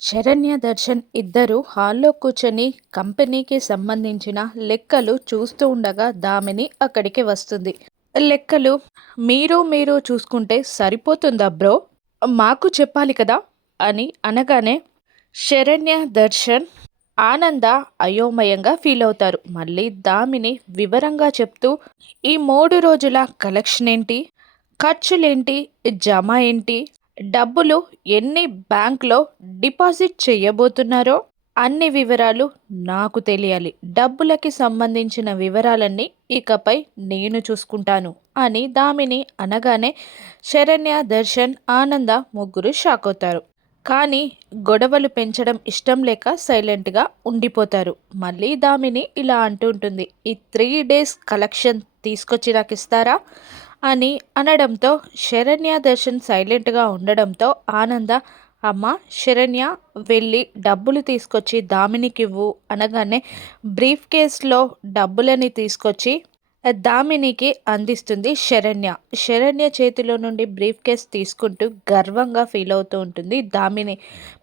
శరణ్య, దర్శన్ ఇద్దరూ హాల్లో కూర్చొని కంపెనీకి సంబంధించిన లెక్కలు చూస్తూ ఉండగా దామిని అక్కడికి వస్తుంది. లెక్కలు మీరు చూసుకుంటే సరిపోతుందా బ్రో? మాకు చెప్పాలి కదా అని అనగానే శరణ్య, దర్శన్, ఆనంద అయోమయంగా ఫీల్ అవుతారు. మళ్ళీ దామిని వివరంగా చెప్తూ ఈ 3 రోజుల కలెక్షన్ ఏంటి, ఖర్చులేంటి, జమ ఏంటి, డబ్బులు ఎన్ని బ్యాంక్లో డిపాజిట్ చేయబోతున్నారో అన్ని వివరాలు నాకు తెలియాలి. డబ్బులకి సంబంధించిన వివరాలన్నీ ఇకపై నేను చూసుకుంటాను అని దామిని అనగానే శరణ్య, దర్శన్, ఆనంద ముగ్గురు షాక్ అవుతారు. కానీ గొడవలు పెంచడం ఇష్టం లేక సైలెంట్గా ఉండిపోతారు. మళ్ళీ దామిని ఇలా అంటుంటుంది, ఈ 3 డేస్ కలెక్షన్ తీసుకొచ్చి నాకు ఇస్తారా అని అనడంతో శరణ్య, దర్శన్ సైలెంట్గా ఉండడంతో ఆనంద అమ్మ శరణ్య, వెళ్ళి డబ్బులు తీసుకొచ్చి దామినికివ్వు అనగానే బ్రీఫ్ కేస్లో డబ్బులని తీసుకొచ్చి దామినికి అందిస్తుంది శరణ్య. శరణ్య చేతిలో నుండి బ్రీఫ్ కేస్ తీసుకుంటూ గర్వంగా ఫీల్ అవుతూ ఉంటుంది దామిని.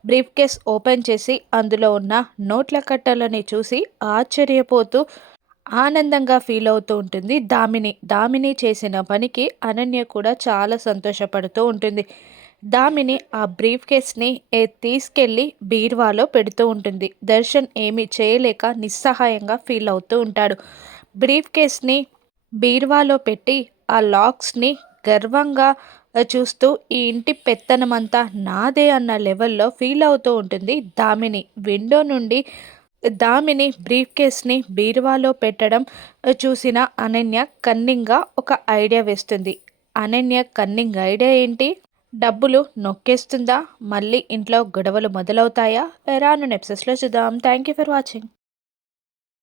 బ్రీఫ్ కేస్ ఓపెన్ చేసి అందులో ఉన్న నోట్ల కట్టలని చూసి ఆశ్చర్యపోతూ ఆనందంగా ఫీల్ అవుతూ ఉంటుంది దామిని. దామిని చేసిన పనికి అనన్య కూడా చాలా సంతోషపడుతూ ఉంటుంది. దామిని ఆ బ్రీఫ్ కేస్ని తీసుకెళ్ళి బీరువాలో పెడుతూ ఉంటుంది. దర్శన్ ఏమీ చేయలేక నిస్సహాయంగా ఫీల్ అవుతూ ఉంటాడు. బ్రీఫ్ కేస్ని బీరువాలో పెట్టి ఆ లాక్స్ని గర్వంగా చూస్తూ ఈ ఇంటి పెత్తనమంతా నాదే అన్న లెవెల్లో ఫీల్ అవుతూ ఉంటుంది దామిని. విండో నుండి దామిని బ్రీఫ్ కేస్ని బీరువాలో పెట్టడం చూసిన అనన్య కన్నింగ్గా ఒక ఐడియా వేస్తుంది. అనన్య కన్నింగ్ ఐడియా ఏంటి? డబ్బులు నొక్కేస్తుందా? మళ్ళీ ఇంట్లో గొడవలు మొదలవుతాయా? రానున్న ఎపిసోడ్స్లో చూద్దాం. Thank you for watching.